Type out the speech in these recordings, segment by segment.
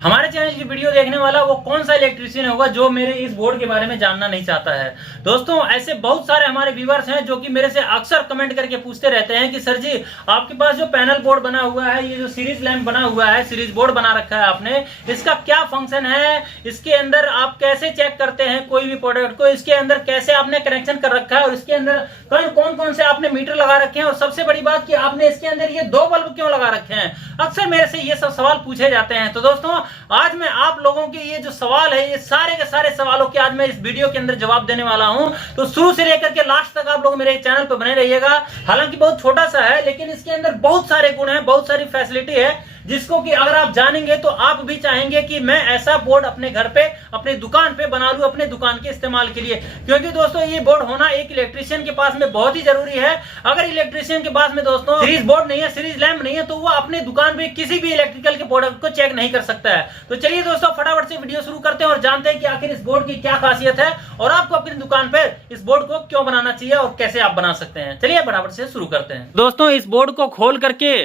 हमारे चैनल की वीडियो देखने वाला वो कौन सा इलेक्ट्रीशियन होगा जो मेरे इस बोर्ड के बारे में जानना नहीं चाहता है। दोस्तों, ऐसे बहुत सारे हमारे व्यूअर्स हैं जो कि मेरे से अक्सर कमेंट करके पूछते रहते हैं कि सर जी, आपके पास जो पैनल बोर्ड बना हुआ है, ये जो सीरीज लैंप बना हुआ है, सीरीज बोर्ड बना रखा है आपने, इसका क्या फंक्शन है, इसके अंदर आप कैसे चेक करते हैं कोई भी प्रोडक्ट को, इसके अंदर कैसे आपने कनेक्शन कर रखा है और इसके अंदर कौन कौन से आपने मीटर लगा रखे हैं, और सबसे बड़ी बात कि आपने इसके अंदर ये 2 बल्ब क्यों लगा रखे हैं। अक्सर मेरे से ये सब सवाल पूछे जाते हैं। तो दोस्तों, आज मैं आप लोगों के ये जो सवाल है, ये सारे के सारे सवालों के आज मैं इस वीडियो के अंदर जवाब देने वाला हूं। तो शुरू से लेकर के लास्ट तक आप लोग मेरे चैनल पर बने रहिएगा। हालांकि बहुत छोटा सा है, लेकिन इसके अंदर बहुत सारे गुण हैं, बहुत सारी फैसिलिटी है, जिसको कि अगर आप जानेंगे तो आप भी चाहेंगे कि मैं ऐसा बोर्ड अपने घर पे, अपने दुकान पे बना लूं, अपने दुकान के इस्तेमाल के लिए। क्योंकि दोस्तों, ये बोर्ड होना एक इलेक्ट्रीशियन के पास में बहुत ही जरूरी है। अगर इलेक्ट्रीशियन के पास में दोस्तों सीरीज बोर्ड नहीं है, सीरीज लैंप नहीं है, तो वो अपने दुकान पे किसी भी इलेक्ट्रिकल के प्रोडक्ट को चेक नहीं कर सकता है। तो चलिए दोस्तों, फटाफट से वीडियो शुरू करते हैं और जानते हैं कि आखिर इस बोर्ड की क्या खासियत है और आपको अपनी दुकान पर इस बोर्ड को क्यों बनाना चाहिए और कैसे आप बना सकते हैं। चलिए फटाफट से शुरू करते हैं। दोस्तों, इस बोर्ड को खोल करके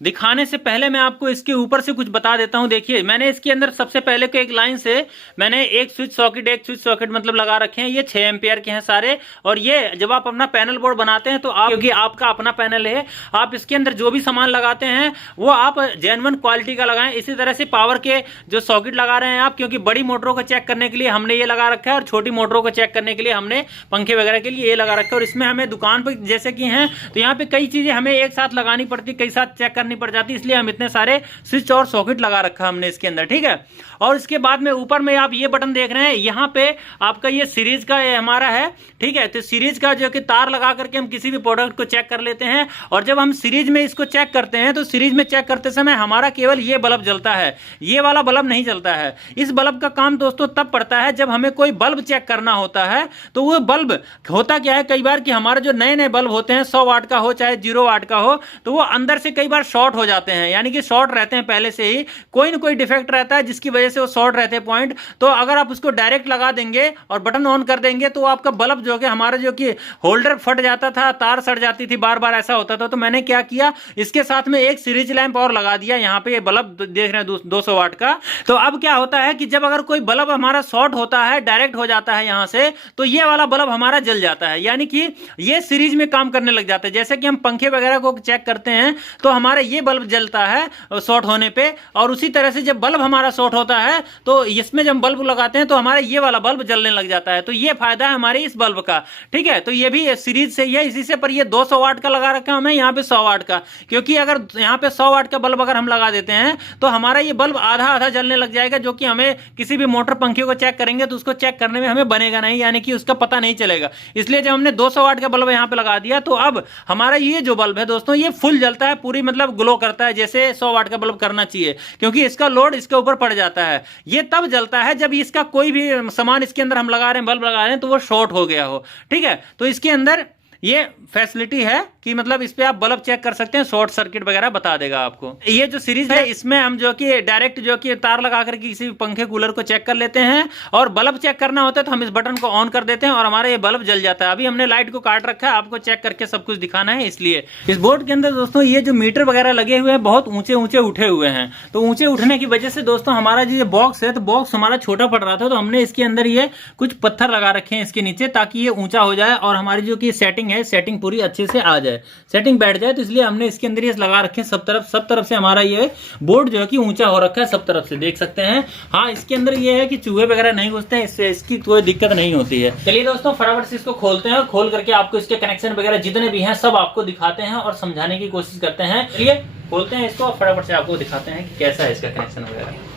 दिखाने से पहले मैं आपको इसके ऊपर से कुछ बता देता हूं। देखिए, मैंने इसके अंदर सबसे पहले को एक लाइन से मैंने एक स्विच सॉकेट मतलब लगा रखे हैं। ये 6 एम्पियर के हैं सारे। और ये जब आप अपना पैनल बोर्ड बनाते हैं तो आप, क्योंकि आपका अपना पैनल है, आप इसके अंदर जो भी सामान लगाते हैं वो आप जेन्युइन क्वालिटी का लगाएं। इसी तरह से पावर के जो सॉकेट लगा रहे हैं आप, क्योंकि बड़ी मोटरों को चेक करने के लिए हमने ये लगा रखा है और छोटी मोटरों को चेक करने के लिए हमने पंखे वगैरह के लिए ये लगा रखा है। और इसमें हमें दुकान पर जैसे कि हैं तो यहाँ पे कई चीजें हमें एक साथ लगानी पड़ती, कई साथ चेक करनी पड़ जाती, इसलिए हम इतने सारे स्विच और सॉकेट लगा रखा हमने इसके अंदर। ठीक है। और इसके बाद में ऊपर में आप ये बटन देख रहे हैं, यहाँ पे आपका ये सीरीज का हमारा है। ठीक है। तो सीरीज का जो कि तार लगा करके हम किसी भी प्रोडक्ट को चेक कर लेते हैं। और जब हम सीरीज में इसको चेक करते हैं तो सीरीज में चेक करते समय हमारा केवल ये बल्ब जलता है, ये वाला बल्ब नहीं जलता है। इस बल्ब का काम दोस्तों तब पड़ता है जब हमें कोई बल्ब चेक करना होता है। तो वो बल्ब होता क्या है, कई बार कि हमारे जो नए नए बल्ब होते हैं, 100 वाट का हो चाहे 0 वाट का हो, तो वो अंदर से कई बार शॉर्ट हो जाते हैं, यानी कि शॉर्ट रहते हैं पहले से ही, कोई ना कोई डिफेक्ट रहता है जिसकी वजह से वो शॉर्ट रहते हैं पॉइंट। तो अगर आप उसको डायरेक्ट लगा देंगे और बटन ऑन कर देंगे तो आपका बल्ब जो कि हमारा जो कि होल्डर फट जाता था, तार सड़ जाती थी, बार बार ऐसा होता था। तो मैंने क्या किया, इसके साथ में एक सीरीज लैंप और लगा दिया। यहाँ पे ये बल्ब देख रहे हैं 200 वाट का। तो अब क्या होता है कि जब अगर कोई बल्ब हमारा शॉर्ट होता है, डायरेक्ट हो जाता है यहां से, तो ये वाला बल्ब हमारा जल जाता है, यानी कि ये सीरीज में काम करने लग जाता है। जैसे कि हम पंखे वगैरह को चेक करते हैं तो हमारा ये बल्ब जलता है शॉर्ट होने पे, और उसी तरह से जब बल्ब हमारा शॉर्ट होता है तो इसमें जब बल्ब लगाते हैं तो हमारा ये वाला बल्ब जलने लग जाता है। तो ये फायदा है हमारे इस बल्ब का। ठीक है। तो ये भी सीरीज से ही है, इसी से। पर ये 200 वाट का लगा रखा है हमें, यहाँ पे 100 वाट का, क्योंकि अगर यहाँ पे 100 वाट का बल्ब अगर हम लगा देते हैं तो हमारा ये बल्ब आधा आधा जलने लग जाएगा, जो कि हमें किसी भी मोटर पंखे को चेक करेंगे तो उसको चेक करने में हमें बनेगा नहीं, यानी कि उसका पता नहीं चलेगा। इसलिए जब हमने 200 वाट का बल्ब यहाँ पे लगा दिया तो अब हमारा ये जो बल्ब है दोस्तों, ये फुल जलता है, पूरी मतलब ग्लो करता है जैसे 100 वाट का बल्ब करना चाहिए, क्योंकि इसका लोड इसके ऊपर पड़ जाता है। ये तब जलता है जब इसका कोई भी सामान इसके अंदर हम लगा रहे हैं, बल्ब लगा रहे हैं, तो वो शॉर्ट हो गया हो। ठीक है। तो इसके अंदर ये फैसिलिटी है कि मतलब इस पे आप बल्ब चेक कर सकते हैं, शॉर्ट सर्किट वगैरह बता देगा आपको। ये जो सीरीज है इसमें हम जो कि डायरेक्ट जो कि तार लगा करके किसी भी पंखे कूलर को चेक कर लेते हैं, और बल्ब चेक करना होता है तो हम इस बटन को ऑन कर देते हैं और हमारा ये बल्ब जल जाता है। अभी हमने लाइट को काट रखा है, आपको चेक करके सब कुछ दिखाना है, इसलिए। इस बोर्ड के अंदर दोस्तों ये जो मीटर वगैरह लगे हुए हैं बहुत ऊंचे ऊंचे उठे हुए हैं। तो ऊंचे उठने की वजह से दोस्तों हमारा जो बॉक्स है, तो बॉक्स हमारा छोटा पड़ रहा था, तो हमने इसके अंदर ये कुछ पत्थर लगा रखे हैं इसके नीचे, ताकि ये ऊंचा हो जाए और हमारी जो कि सेटिंग है, सेटिंग पूरी अच्छे से आ जाए, सेटिंग बैठ जाए। तो इसलिए हमने इसके अंदर ये लगा रखे हैं सब तरफ से हमारा ये बोर्ड जो है कि ऊंचा हो रखा है, सब तरफ से देख सकते हैं। हाँ, इसके अंदर ये है कि चूहे वगैरह नहीं घुसते हैं, इससे इसकी कोई दिक्कत नहीं होती है। चलिए दोस्तों, फटाफट से इसको खोलते हैं और खोल करके आपको इसके कनेक्शन वगैरह जितने भी हैं सब आपको दिखाते हैं और समझाने की कोशिश करते हैं। चलिए खोलते हैं इसको, फटाफट से आपको दिखाते हैं कि कैसा है इसका कनेक्शन वगैरह।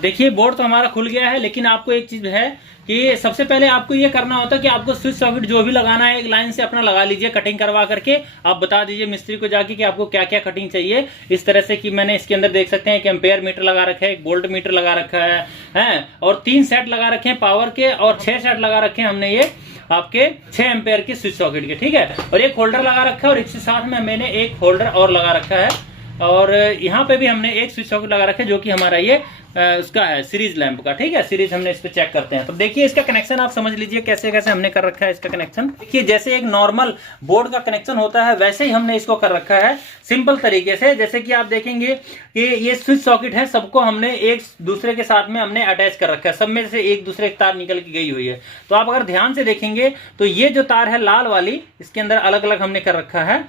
देखिए, बोर्ड तो हमारा खुल गया है, लेकिन आपको एक चीज है कि सबसे पहले आपको ये करना होता है कि आपको स्विच सॉकेट जो भी लगाना है एक लाइन से अपना लगा लीजिए, कटिंग करवा करके आप बता दीजिए मिस्त्री को जाके कि आपको क्या क्या कटिंग चाहिए। इस तरह से कि मैंने इसके अंदर देख सकते हैं कि एम्पेयर मीटर लगा रखा है, एक वोल्ट मीटर लगा रखा है और 3 सेट लगा रखे हैं पावर के, और 6 सेट लगा रखे हैं हमने ये आपके 6 एम्पेयर के स्विच सॉकेट के। ठीक है। और एक होल्डर लगा रखा है, और इसके साथ में मैंने एक होल्डर और लगा रखा है, और यहाँ पे भी हमने एक स्विच सॉकेट लगा रखा है जो कि हमारा ये उसका है सीरीज लैंप का, ठीक है, सीरीज हमने इस पे चेक करते हैं। तो देखिए इसका कनेक्शन आप समझ लीजिए कैसे कैसे हमने कर रखा है इसका कनेक्शन। देखिए जैसे एक नॉर्मल बोर्ड का कनेक्शन होता है वैसे ही हमने इसको कर रखा है सिंपल तरीके से। जैसे कि आप देखेंगे कि ये स्विच सॉकेट है, सबको हमने एक दूसरे के साथ में हमने अटैच कर रखा है, सब में से एक दूसरे की तार निकल के गई हुई है। तो आप अगर ध्यान से देखेंगे तो ये जो तार है लाल वाली, इसके अंदर अलग अलग हमने कर रखा है।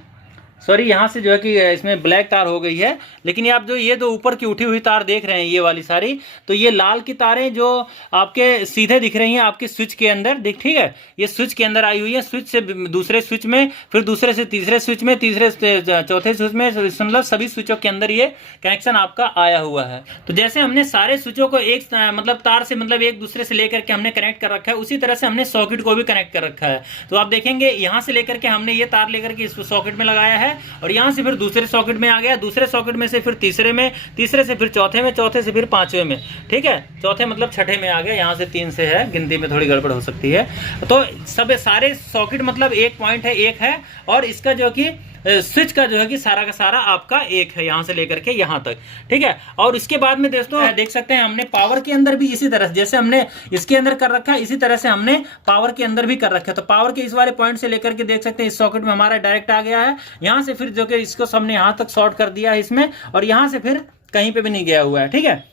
सॉरी, यहाँ से जो है कि इसमें ब्लैक तार हो गई है, लेकिन ये आप जो ये दो ऊपर की उठी हुई तार देख रहे हैं ये वाली सारी, तो ये लाल की तारें जो आपके सीधे दिख रही हैं आपके स्विच के अंदर, ठीक है, ये स्विच के अंदर आई हुई है। स्विच से दूसरे स्विच में, फिर दूसरे से तीसरे स्विच में, तीसरे से चौथे स्विच में, मतलब सभी स्विचों के अंदर ये कनेक्शन आपका आया हुआ है। तो जैसे हमने सारे स्विचों को एक मतलब तार से मतलब एक दूसरे से लेकर के हमने कनेक्ट कर रखा है, उसी तरह से हमने सॉकेट को भी कनेक्ट कर रखा है। तो आप देखेंगे यहाँ से लेकर के हमने ये तार लेकर के इस सॉकेट में लगाया है, और यहां से फिर दूसरे सॉकेट में आ गया, दूसरे सॉकेट में से फिर तीसरे में, तीसरे से फिर चौथे में, चौथे से फिर पांचवें में, ठीक है, चौथे मतलब छठे में आ गया। यहां से 3 से है, गिनती में थोड़ी गड़बड़ हो सकती है। तो सब सारे सॉकेट मतलब एक पॉइंट है, एक है, और इसका जो कि स्विच का जो है कि सारा का सारा आपका एक है, यहां से लेकर के यहां तक, ठीक है। और इसके बाद में दोस्तों देख सकते हैं हमने पावर के अंदर भी इसी तरह जैसे हमने इसके अंदर कर रखा है, इसी तरह से हमने पावर के अंदर भी कर रखा है। तो पावर के इस वाले पॉइंट से लेकर के देख सकते हैं इस सॉकेट में हमारा डायरेक्ट आ गया है, यहां से फिर जो कि इसको हमने यहां तक शॉर्ट कर दिया है इसमें, और यहां से फिर कहीं पे भी नहीं गया हुआ है, ठीक है।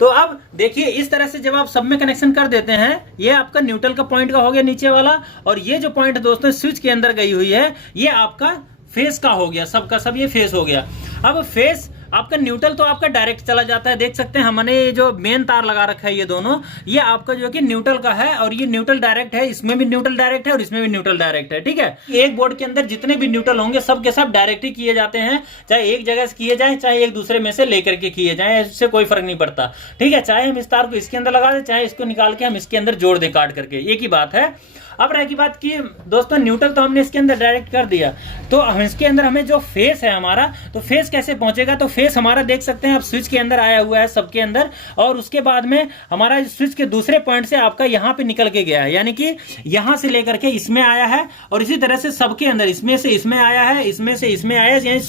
तो अब देखिए इस तरह से जब आप सब में कनेक्शन कर देते हैं, ये आपका न्यूट्रल का पॉइंट का हो गया नीचे वाला, और ये जो पॉइंट दोस्तों स्विच के अंदर गई हुई है ये आपका फेस का हो गया, सबका सब ये फेस हो गया। अब फेस आपका न्यूट्रल तो आपका डायरेक्ट चला जाता है, देख सकते हैं हमने ये जो मेन तार लगा रखा है ये दोनों, ये आपका जो कि न्यूट्रल का है, और ये न्यूट्रल डायरेक्ट है, इसमें भी न्यूट्रल डायरेक्ट है और इसमें भी न्यूट्रल डायरेक्ट है, ठीक है। एक बोर्ड के अंदर जितने भी न्यूट्रल होंगे सब के सब डायरेक्ट ही किए जाते हैं, चाहे एक जगह से किए जाए, चाहे एक दूसरे में से लेकर के किए जाए, इससे कोई फर्क नहीं पड़ता, ठीक है। चाहे हम इस तार को इसके अंदर लगा दें, चाहे इसको निकाल के हम इसके अंदर जोड़ दें काट करके, एक ही बात है। अब रह की बात की दोस्तों न्यूट्रल तो हमने इसके अंदर डायरेक्ट कर दिया, तो हम इसके अंदर हमें जो फेस है हमारा, तो फेस कैसे पहुंचेगा, तो फेस हमारा देख सकते हैं आप स्विच के अंदर आया हुआ है सबके अंदर, और उसके बाद में हमारा स्विच के दूसरे पॉइंट से आपका यहां पे निकल के गया है, यानी कि यहां से लेकर के इसमें आया है, और इसी तरह से सबके अंदर इसमें से इसमें आया है, इसमें से इसमें आया है, यानी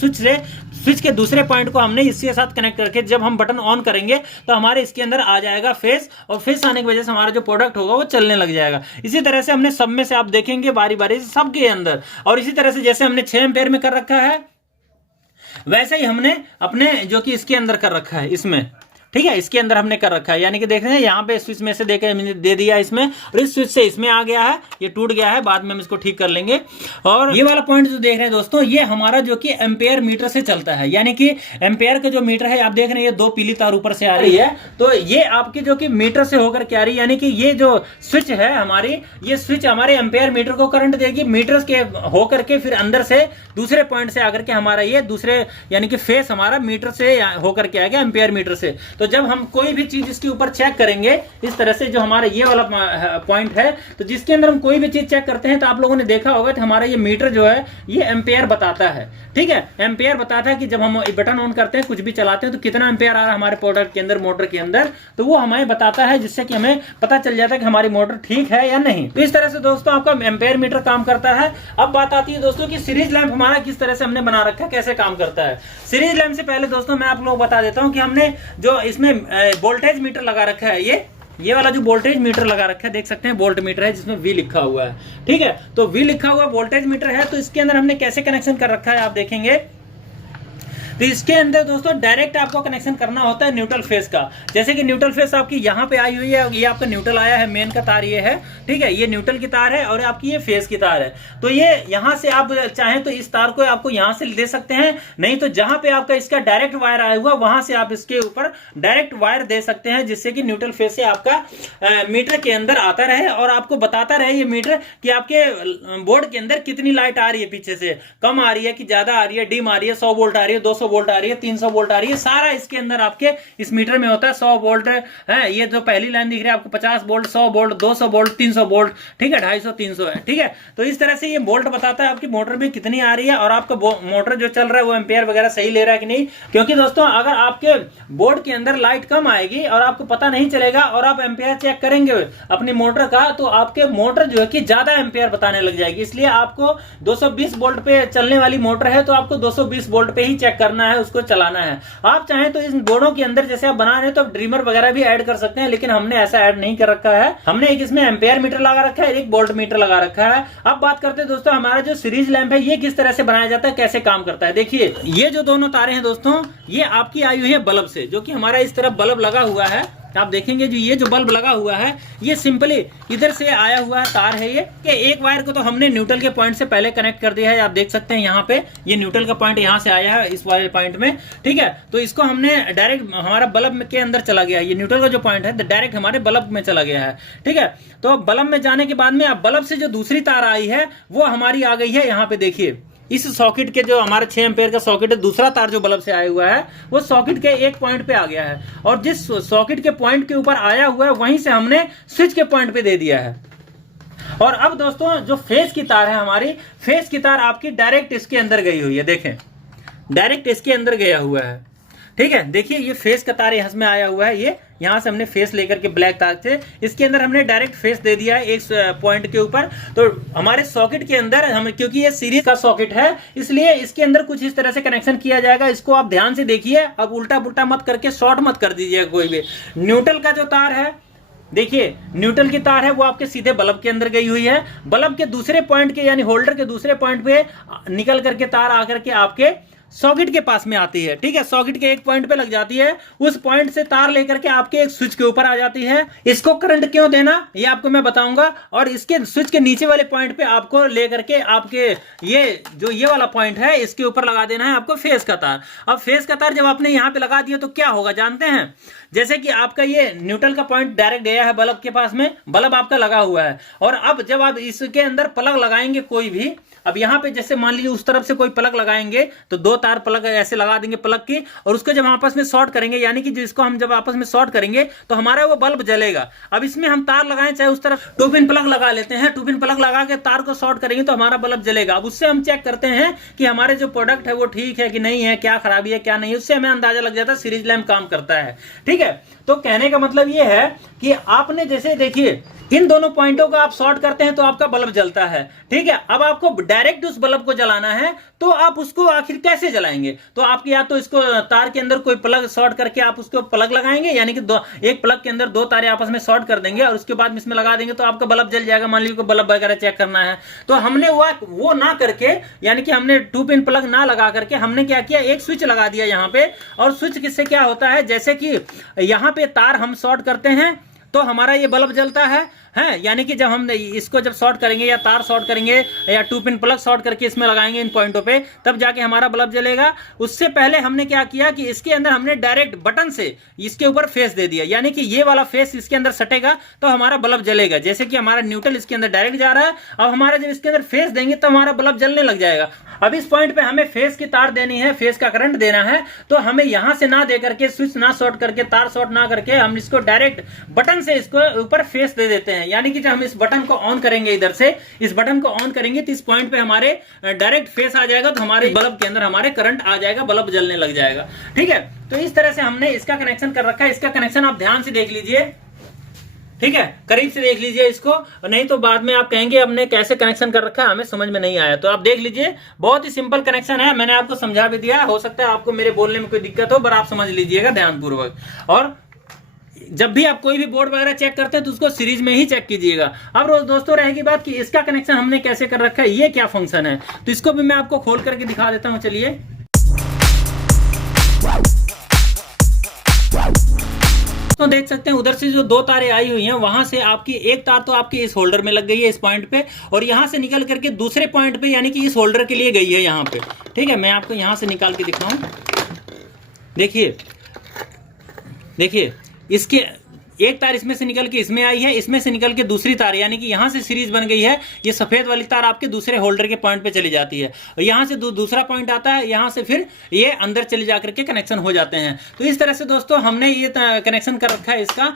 स्विच के दूसरे पॉइंट को हमने इसके साथ कनेक्ट करके जब हम बटन ऑन करेंगे तो हमारे इसके अंदर आ जाएगा फेस, और फेस आने की वजह से हमारा जो प्रोडक्ट होगा वो चलने लग जाएगा। इसी तरह से हमने सब में से आप देखेंगे बारी बारी से सबके अंदर, और इसी तरह से जैसे हमने 6 एम्पेयर में कर रखा है वैसे ही हमने अपने जो कि इसके अंदर कर रखा है इसमें, ठीक है, इसके अंदर हमने कर रखा है, यानी कि देख रहे हैं यहाँ पे स्विच में से दे दिया इसमें, और इस स्विच से इसमें आ गया है, ये टूट गया है, बाद में हम इसको ठीक कर लेंगे। और ये वाला पॉइंट जो देख रहे हैं दोस्तों, ये हमारा जो कि एम्पेयर मीटर से चलता है, यानी कि एम्पेयर का जो मीटर है आप देख रहे हैं ये 2 पीली तार ऊपर से आ रही है, तो ये आपकी जो कि मीटर से होकर के आ रही है, यानी कि ये जो स्विच है हमारी, ये स्विच हमारे एम्पेयर मीटर को करंट देगी, मीटर के होकर के फिर अंदर से दूसरे पॉइंट से आकर के हमारा ये दूसरे यानी कि फेस हमारा मीटर से होकर के आएगा एम्पेयर मीटर से। तो जब हम कोई भी चीज इसके ऊपर चेक करेंगे इस तरह से, जो हमारा ये वाला पॉइंट है, तो जिसके अंदर हम कोई भी चीज चेक करते हैं तो आप लोगों ने देखा होगा कि हमारा ये मीटर जो है ये एम्पेयर बताता है, ठीक है, एम्पेयर बताता है कि जब हम बटन ऑन करते हैं कुछ भी चलाते हैं तो कितना एम्पेयर आ रहा है हमारे प्रोडक्ट के अंदर, मोटर के अंदर, तो वो हमें बताता है, जिससे कि हमें पता चल जाता है कि हमारी मोटर ठीक है या नहीं। तो इस तरह से दोस्तों आपका एम्पेयर मीटर काम करता है। अब बात आती है दोस्तों कि सीरीज लैंप हमारा किस तरह से हमने बना रखा है, कैसे काम करता है। सीरीज लैंप से पहले दोस्तों मैं आप लोगों को बता देता हूं कि हमने जो इसमें वोल्टेज मीटर लगा रखा है, ये वाला जो वोल्टेज मीटर लगा रखा है देख सकते हैं, वोल्ट मीटर है जिसमें V लिखा हुआ है, ठीक है। तो V लिखा हुआ वोल्टेज मीटर है, तो इसके अंदर हमने कैसे कनेक्शन कर रखा है आप देखेंगे। तो इसके अंदर दोस्तों डायरेक्ट आपको कनेक्शन करना होता है न्यूट्रल फेस का। जैसे कि न्यूट्रल फेस आपकी यहाँ पे आई हुई है, ये आपका न्यूट्रल आया है, मेन का तार ये है, ठीक है, ये न्यूट्रल की तार है और आपकी ये फेस की तार है। तो ये यहाँ से आप चाहें तो इस तार को आपको यहाँ से दे सकते हैं, नहीं तो जहां पे आपका इसका डायरेक्ट वायर आया हुआ वहां से आप इसके ऊपर डायरेक्ट वायर दे सकते हैं, जिससे कि न्यूट्रल फेस से आपका मीटर के अंदर आता रहे और आपको बताता रहे ये मीटर कि आपके बोर्ड के अंदर कितनी लाइट आ रही है, पीछे से कम आ रही है कि ज्यादा आ रही है, डिम आ रही है, 100 वोल्ट आ रही है, 200 वोल्ट आ रही है, 300 वोल्ट आ रही है, सारा इसके अंदर आपके इस मीटर में होता है। 100 वोल्ट है, ये जो पहली लाइन दिख रही है आपको 50 वोल्ट, 100 वोल्ट, 200 वोल्ट, 300 वोल्ट, ठीक है, 250, 300 है, ठीक है। तो इस तरह से ये वोल्ट बताता है आपकी मोटर में कितनी आ रही है और आपका मोटर जो चल रहा है वो एम्पेयर वगैरह सही ले रहा है कि नहीं। क्योंकि दोस्तों अगर आपके बोर्ड के अंदर लाइट कम आएगी और आपको पता नहीं चलेगा और आप एम्पेयर चेक करेंगे अपनी मोटर का, तो आपके मोटर जो है कि ज्यादा एम्पेयर बताने लग जाएगी। इसलिए आपको 220 वोल्ट पे चलने वाली मोटर है तो आपको 220 वोल्ट पे ही चेक करना करना है, उसको चलाना है। आप चाहें तो इन बोर्डों के अंदर जैसे आप बना रहे हैं तो ड्रीमर वगैरह भी ऐड कर सकते हैं, लेकिन हमने ऐसा ऐड नहीं कर रखा है। हमने एक इसमें एम्पेयर मीटर लगा रखा है, एक वोल्ट मीटर लगा रखा है। अब बात करते हैं दोस्तों हमारा जो सीरीज लैंप है ये किस तरह से बनाया जाता है, कैसे काम करता है। देखिए ये जो दोनों तारे हैं दोस्तों, ये आपकी आई हुई है बल्ब से, जो कि हमारा इस तरफ बल्ब लगा हुआ है। आप देखेंगे जो ये जो बल्ब लगा हुआ है ये सिंपली इधर से आया हुआ तार है ये, कि एक वायर को तो हमने न्यूट्रल के पॉइंट से पहले कनेक्ट कर दिया है। आप देख सकते हैं यहाँ पे ये न्यूट्रल का पॉइंट यहाँ से आया है इस वाले पॉइंट में, ठीक है। तो इसको हमने डायरेक्ट हमारा बल्ब के अंदर चला गया है, ये न्यूट्रल का जो पॉइंट है डायरेक्ट हमारे बल्ब में चला गया है, ठीक है। तो बल्ब में जाने के बाद में अब बल्ब से जो दूसरी तार आई है वो हमारी आ गई है यहाँ पे। देखिए इस सॉकेट के जो हमारा 6 एम्पेयर का सॉकेट है, दूसरा तार जो बल्ब से आया हुआ है वो सॉकेट के एक पॉइंट पे आ गया है, और जिस सॉकेट के पॉइंट के ऊपर आया हुआ है वहीं से हमने स्विच के पॉइंट पे दे दिया है। और अब दोस्तों जो फेस की तार है हमारी, फेस की तार आपकी डायरेक्ट इसके अंदर गई हुई है। देखें डायरेक्ट इसके अंदर गया हुआ है, ठीक है। देखिए ये फेस का तार यहाँ में आया हुआ है, ये यहाँ से हमने फेस लेकर के ब्लैक तार से इसके अंदर हमने डायरेक्ट फेस दे दिया है एक पॉइंट के ऊपर। तो हमारे सॉकेट के अंदर हम, क्योंकि ये सीरीज का सॉकेट है इसलिए इसके अंदर कुछ इस तरह से कनेक्शन किया जाएगा। इसको आप ध्यान से देखिए, अब उल्टा पुल्टा मत करके शॉर्ट मत कर दीजिएगा कोई भी। न्यूट्रल का जो तार है, देखिए न्यूट्रल की तार है वो आपके सीधे बल्ब के अंदर गई हुई है। बल्ब के दूसरे पॉइंट के यानी होल्डर के दूसरे पॉइंट पे निकल करके तार आकर के आपके सॉकेट के पास में आती है, ठीक है। सॉकेट के एक पॉइंट पे लग जाती है, उस पॉइंट से तार लेकर के आपके एक स्विच के ऊपर आ जाती है। इसको करंट क्यों देना ये आपको मैं बताऊंगा, और इसके स्विच के नीचे वाले पॉइंट पे आपको लेकर के आपके ये वाला पॉइंट है इसके ऊपर लगा देना है आपको फेस का तार। अब फेस का तार जब आपने यहाँ पे लगा दिया तो क्या होगा जानते हैं, जैसे कि आपका ये न्यूट्रल का पॉइंट डायरेक्ट गया है बल्ब के पास में, बल्ब आपका लगा हुआ है, और अब जब आप इसके अंदर प्लग लगाएंगे कोई भी, अब यहाँ पे जैसे मान लीजिए उस तरफ से कोई प्लग लगाएंगे तो 2 तार प्लग ऐसे लगा देंगे प्लग की, और उसको जब आपस में शॉर्ट करेंगे, यानी कि जिसको हम जब आपस में शॉर्ट करेंगे तो हमारा वो बल्ब जलेगा। अब इसमें हम तार लगाएं, चाहे उस तरफ 2 पिन प्लग लगा लेते हैं, 2 पिन प्लग लगा के तार को शॉर्ट करेंगे तो हमारा बल्ब जलेगा। अब उससे हम चेक करते हैं कि हमारे जो प्रोडक्ट है वो ठीक है कि नहीं है, क्या खराबी है क्या नहीं, उससे हमें अंदाजा लग जाता है सीरीज लैंप काम करता है, ठीक है। तो कहने का मतलब ये है कि आपने जैसे देखिए इन दोनों पॉइंटों को आप शॉर्ट करते हैं तो आपका बल्ब जलता है, ठीक है। अब आपको डायरेक्ट उस बल्ब को जलाना है तो आप उसको आखिर कैसे जलाएंगे, तो आप या तो इसको तार के अंदर कोई प्लग शॉर्ट करके आप उसको प्लग लगाएंगे, यानी कि एक प्लग के अंदर 2 तारे आपस में शॉर्ट कर देंगे और उसके बाद इसमें लगा देंगे तो आपका बल्ब जल जाएगा। मान लीजिए बल्ब वगैरह चेक करना है तो हमने वो ना करके, यानी कि हमने 2 पिन प्लग ना लगा करके हमने क्या किया, एक स्विच लगा दिया यहाँ पे। और स्विच किससे क्या होता है, जैसे कि यहाँ पे तार हम शॉर्ट करते हैं तो हमारा ये बल्ब जलता है, यानी कि जब हम इसको जब शॉर्ट करेंगे या तार शॉर्ट करेंगे या 2 पिन प्लग शॉर्ट करके इसमें लगाएंगे इन पॉइंटों पे, तब जाके हमारा बल्ब जलेगा। उससे पहले हमने क्या किया कि इसके अंदर हमने डायरेक्ट बटन से इसके ऊपर फेस दे दिया, यानी कि ये वाला फेस इसके अंदर सटेगा तो हमारा बल्ब जलेगा। जैसे कि हमारा न्यूट्रल इसके अंदर डायरेक्ट जा रहा है, अब हमारा जब इसके अंदर फेस देंगे तो हमारा बल्ब जलने लग जाएगा। अब इस पॉइंट पे हमें फेस की तार देनी है, फेस का करंट देना है, तो हमें यहां से ना दे करके, स्विच ना शॉर्ट करके, तार शॉर्ट ना करके, हम इसको डायरेक्ट बटन से इसको ऊपर फेस दे देते हैं। यानी कि जब हम इस बटन को ऑन करेंगे, इधर से इस बटन को ऑन करेंगे तो इस पॉइंट पे हमारे डायरेक्ट फेस आ जाएगा, तो हमारे बल्ब के अंदर हमारे करंट आ जाएगा, बल्ब जलने लग जाएगा, ठीक है। तो इस तरह से हमने इसका कनेक्शन कर रखा है। इसका कनेक्शन आप ध्यान से देख लीजिए, ठीक है, करीब से देख लीजिए इसको, नहीं तो बाद में आप कहेंगे हमने कैसे कनेक्शन कर रखा है, हमें समझ में नहीं आया। तो आप देख लीजिए, बहुत ही सिंपल कनेक्शन है, मैंने आपको समझा भी दिया। हो सकता है आपको मेरे बोलने में कोई दिक्कत हो, पर आप समझ लीजिएगा ध्यानपूर्वक। और जब भी आप कोई भी बोर्ड वगैरह चेक करते हैं तो उसको सीरीज में ही चेक कीजिएगा। अब रोज दोस्तों रहेगी बात कि इसका कनेक्शन हमने कैसे कर रखा है, ये क्या फंक्शन है, तो इसको भी मैं आपको खोल करके दिखा देता हूं। चलिए, तो देख सकते हैं उधर से जो 2 तारें आई हुई हैं, वहां से आपकी एक तार तो आपकी इस होल्डर में लग गई है इस पॉइंट पे, और यहां से निकल करके दूसरे पॉइंट पे, यानी कि इस होल्डर के लिए गई है यहाँ पे, ठीक है। मैं आपको यहां से निकाल के दिखाऊं, देखिए देखिए, इसके एक तार इसमें से निकल के इसमें आई है, इसमें से निकल के दूसरी तार, यानी कि यहां से सीरीज बन गई है। ये सफेद वाली तार आपके दूसरे होल्डर के पॉइंट पे चली जाती है, और यहां से दूसरा पॉइंट आता है, यहां से फिर ये अंदर चले जाकर के कनेक्शन हो जाते हैं। तो इस तरह से दोस्तों हमने ये कनेक्शन कर रखा है इसका।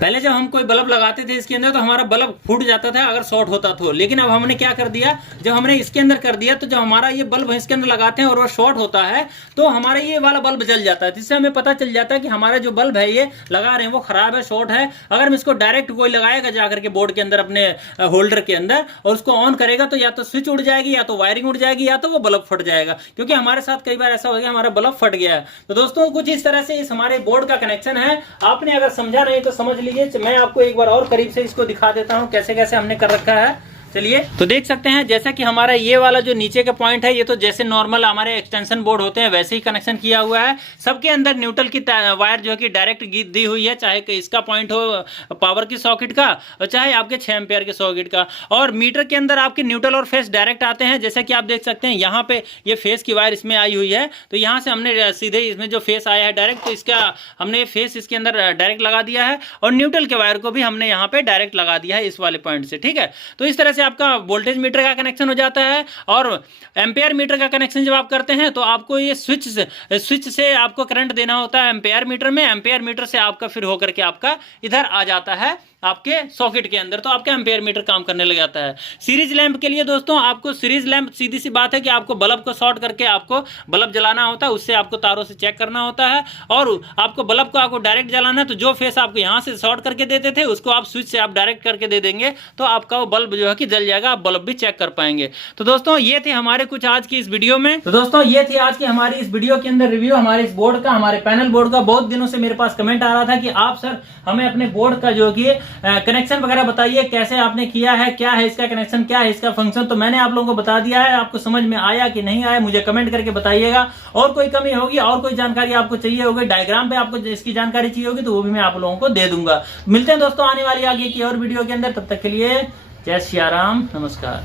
पहले जब हम कोई बल्ब लगाते थे इसके अंदर तो हमारा बल्ब फूट जाता था अगर शॉर्ट होता तो, लेकिन अब हमने क्या कर दिया, जब हमने इसके अंदर कर दिया तो जब हमारा ये बल्ब इसके अंदर लगाते हैं और वो शॉर्ट होता है तो हमारा ये वाला बल्ब जल जाता है, जिससे हमें पता चल जाता है कि हमारा जो बल्ब है ये लगा रहे हैं वो खराब है, शॉर्ट है। अगर मैं इसको डायरेक्ट कोई लगाएगा जाकर के बोर्ड के अंदर अपने होल्डर के अंदर और उसको ऑन करेगा तो या तो स्विच उड़ जाएगी, या तो वायरिंग उड़ जाएगी, या तो वो बल्ब फट जाएगा। क्योंकि हमारे साथ कई बार ऐसा हो गया, हमारा बल्ब फट गया है। तो दोस्तों कुछ इस तरह से इस हमारे बोर्ड का कनेक्शन है। आपने अगर समझा नहीं तो समझ लीजिए, मैं आपको एक बार और करीब से इसको दिखा देता हूं कैसे कैसे हमने कर रखा है। चलिए, तो देख सकते हैं जैसा कि हमारा ये वाला जो नीचे का पॉइंट है, ये तो जैसे नॉर्मल हमारे एक्सटेंशन बोर्ड होते हैं वैसे ही कनेक्शन किया हुआ है। सबके अंदर न्यूट्रल की वायर जो है कि डायरेक्ट दी हुई है, चाहे कि इसका पॉइंट हो पावर की सॉकेट का और चाहे आपके 6 एम्पियर के सॉकेट का। और मीटर के अंदर आपके न्यूट्रल और फेस डायरेक्ट आते हैं। जैसा कि आप देख सकते हैं यहाँ पे ये फेस की वायर इसमें आई हुई है, तो यहाँ से हमने सीधे इसमें जो फेस आया है डायरेक्ट, तो इसका हमने फेस इसके अंदर डायरेक्ट लगा दिया है और न्यूट्रल के वायर को भी हमने यहाँ पे डायरेक्ट लगा दिया है इस वाले पॉइंट से। ठीक है, तो इस तरह से आपका वोल्टेज मीटर का कनेक्शन हो जाता है। और एम्पेयर मीटर का कनेक्शन जब आप करते हैं तो आपको ये स्विच से आपको करंट देना होता है एम्पेयर मीटर में। एम्पेयर मीटर से आपका फिर होकर के आपका इधर आ जाता है आपके सॉकेट के अंदर, तो आपका एम्पेयर मीटर काम करने लग जाता है। सीरीज लैंप के लिए दोस्तों आपको सीरीज लैंप, सीधी सी बात है कि आपको बल्ब को शॉर्ट करके आपको बल्ब जलाना होता है, उससे आपको तारों से चेक करना होता है। और आपको बल्ब को आपको डायरेक्ट जलाना है, तो जो फेस आपको यहाँ से शॉर्ट करके देते थे उसको आप स्विच से आप डायरेक्ट करके दे देंगे तो आपका वो बल्ब जो है कि जल जाएगा, आप बल्ब भी चेक कर पाएंगे। तो दोस्तों ये थे हमारे कुछ आज की इस वीडियो में। तो दोस्तों ये थी आज की हमारी इस वीडियो के अंदर रिव्यू हमारे इस बोर्ड का, हमारे पैनल बोर्ड का। बहुत दिनों से मेरे पास कमेंट आ रहा था कि आप सर हमें अपने बोर्ड का जो कि कनेक्शन वगैरह बताइए, कैसे आपने किया है, क्या है इसका कनेक्शन, क्या है इसका फंक्शन। तो मैंने आप लोगों को बता दिया है। आपको समझ में आया कि नहीं आया मुझे कमेंट करके बताइएगा। और कोई कमी होगी और कोई जानकारी आपको चाहिए होगी, डायग्राम पे आपको इसकी जानकारी चाहिए होगी, तो वो भी मैं आप लोगों को दे दूंगा। मिलते हैं दोस्तों आने वाली आगे की और वीडियो के अंदर। तब तक के लिए जय सिया राम, नमस्कार।